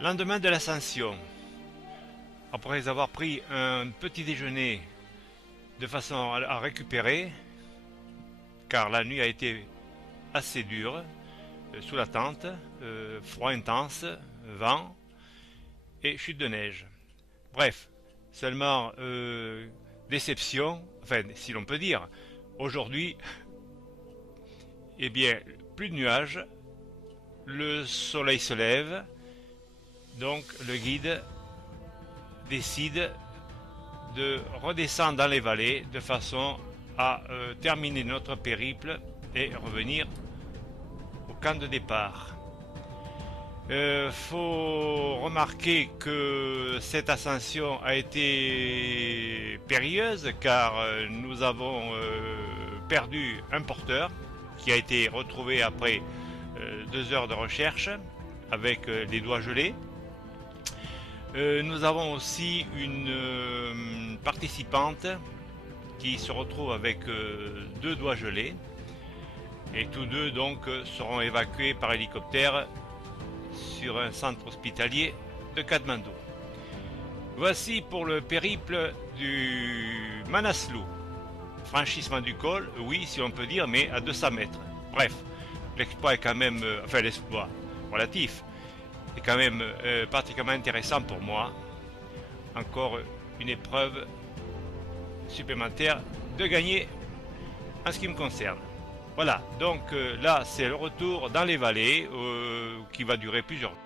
Lendemain de l'ascension, après avoir pris un petit déjeuner de façon à récupérer, car la nuit a été assez dure, sous la tente, froid intense, vent et chute de neige. Bref, seulement déception, enfin si l'on peut dire, aujourd'hui, eh bien, plus de nuages, le soleil se lève, donc le guide décide de redescendre dans les vallées de façon à terminer notre périple et revenir au camp de départ. Faut remarquer que cette ascension a été périlleuse car nous avons perdu un porteur qui a été retrouvé après 2 heures de recherche avec les doigts gelés. Nous avons aussi une participante qui se retrouve avec 2 doigts gelés et tous deux donc seront évacués par hélicoptère sur un centre hospitalier de Katmandou. Voici pour le périple du Manaslu. Franchissement du col, oui si on peut dire, mais à 200 mètres. Bref, l'exploit est quand même, enfin l'exploit relatif, est quand même particulièrement intéressant pour moi. Encore une épreuve supplémentaire de gagner en ce qui me concerne. Voilà, donc là c'est le retour dans les vallées qui va durer plusieurs jours.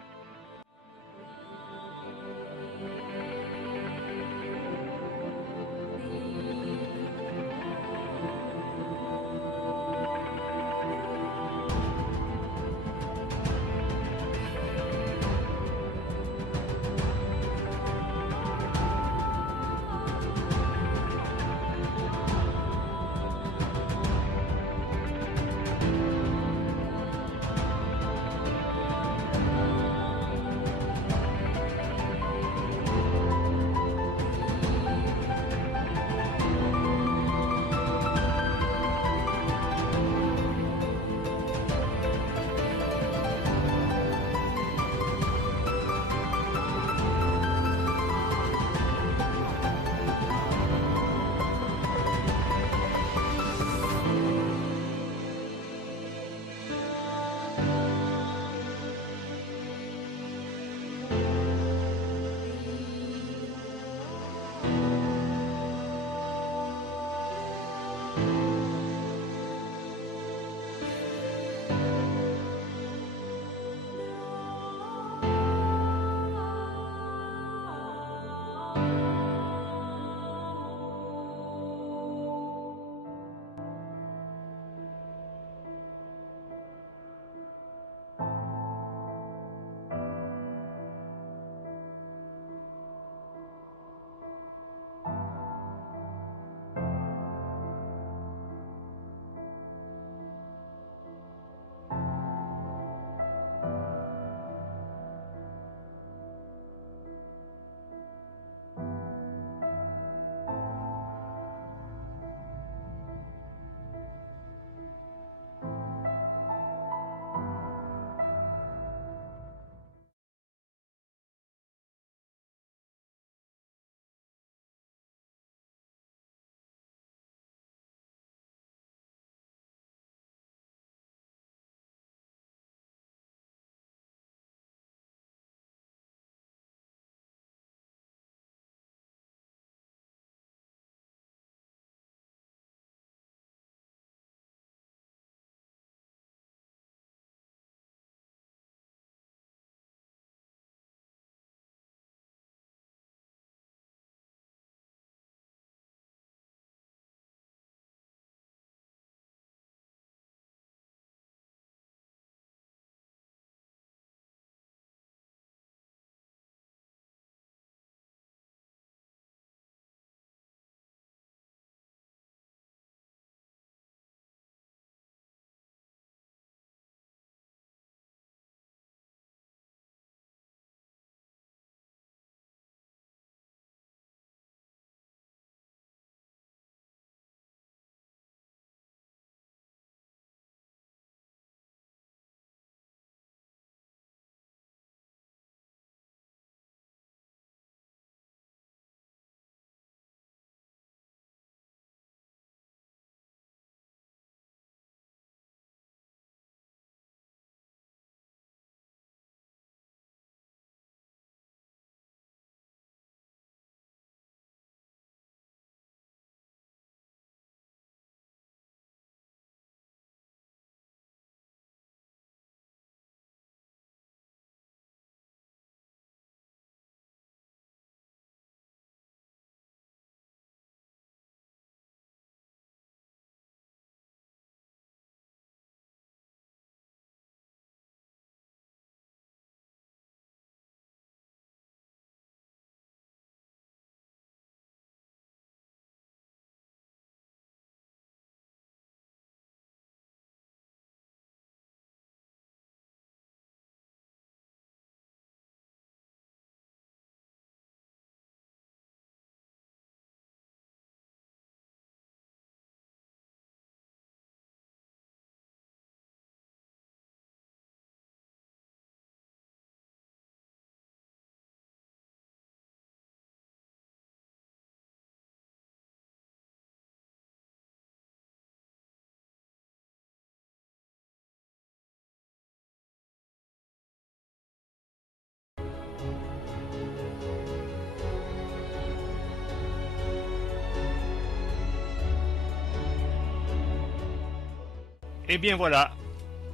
Et bien voilà,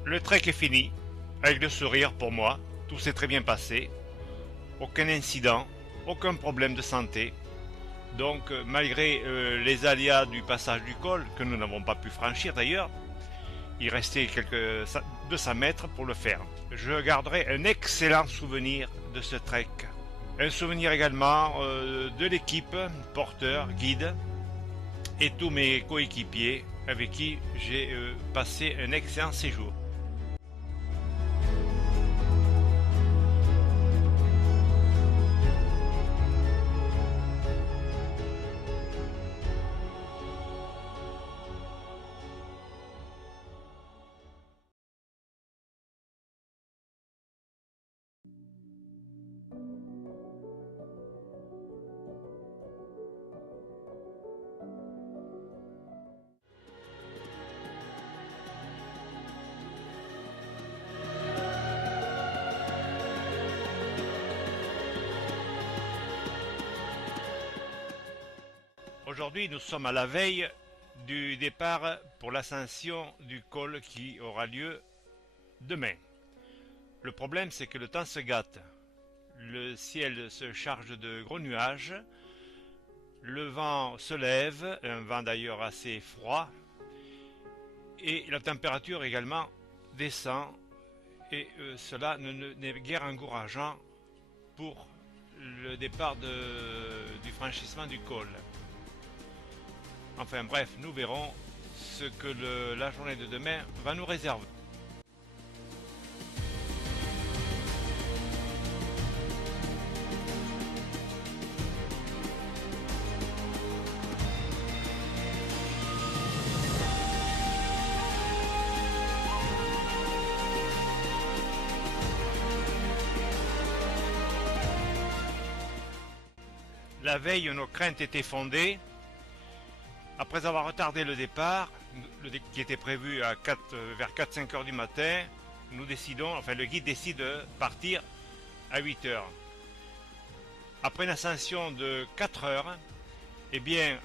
le trek est fini, avec le sourire pour moi, tout s'est très bien passé, aucun incident, aucun problème de santé. Donc malgré les aléas du passage du col, que nous n'avons pas pu franchir d'ailleurs, il restait quelques 200 mètres pour le faire. Je garderai un excellent souvenir de ce trek. Un souvenir également de l'équipe, porteur, guide, et tous mes coéquipiers avec qui j'ai passé un excellent séjour. Aujourd'hui, nous sommes à la veille du départ pour l'ascension du col qui aura lieu demain. Le problème, c'est que le temps se gâte. Le ciel se charge de gros nuages. Le vent se lève, un vent d'ailleurs assez froid. Et la température également descend. Et cela n'est guère encourageant pour le départ du franchissement du col. Enfin bref, nous verrons ce que la journée de demain va nous réserver. La veille, nos craintes étaient fondées. Après avoir retardé le départ, qui était prévu vers 4-5 heures du matin, le guide décide de partir à 8 heures. Après une ascension de 4 heures,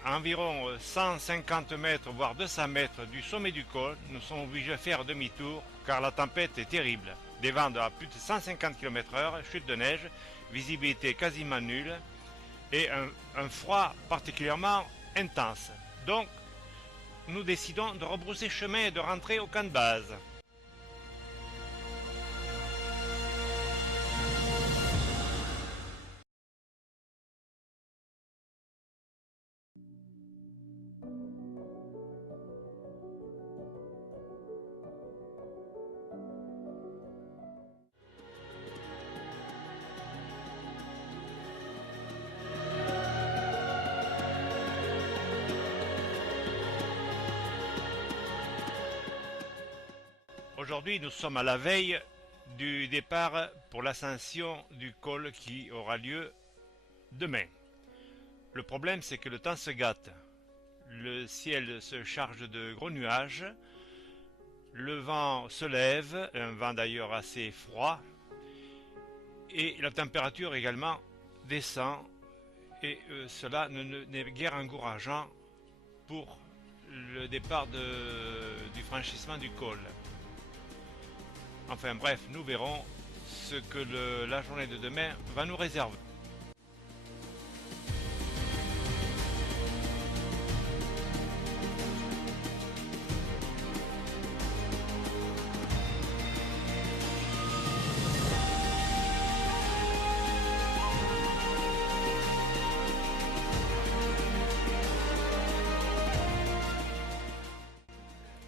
à environ 150 mètres, voire 200 mètres du sommet du col, nous sommes obligés de faire demi-tour car la tempête est terrible. Des vents à plus de 150 km/h, chute de neige, visibilité quasiment nulle et un froid particulièrement intense. Donc, nous décidons de rebrousser chemin et de rentrer au camp de base. Aujourd'hui, nous sommes à la veille du départ pour l'ascension du col qui aura lieu demain. Le problème, c'est que le temps se gâte. Le ciel se charge de gros nuages. Le vent se lève, un vent d'ailleurs assez froid. Et la température également descend. Et cela n'est guère encourageant pour le départ du franchissement du col. Enfin bref, nous verrons ce que la journée de demain va nous réserver.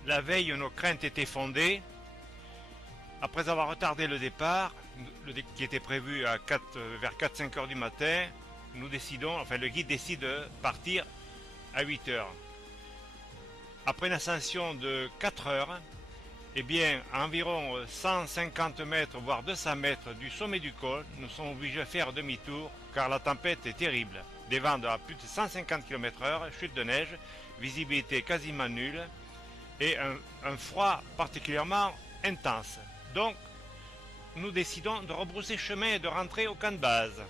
La veille, nos craintes étaient fondées. Après avoir retardé le départ, qui était prévu vers 4-5 heures du matin, le guide décide de partir à 8 heures. Après une ascension de 4 heures, à environ 150 mètres, voire 200 mètres du sommet du col, nous sommes obligés de faire demi-tour car la tempête est terrible. Des vents à plus de 150 km/h, chute de neige, visibilité quasiment nulle et un froid particulièrement intense. Donc, nous décidons de rebrousser chemin et de rentrer au camp de base.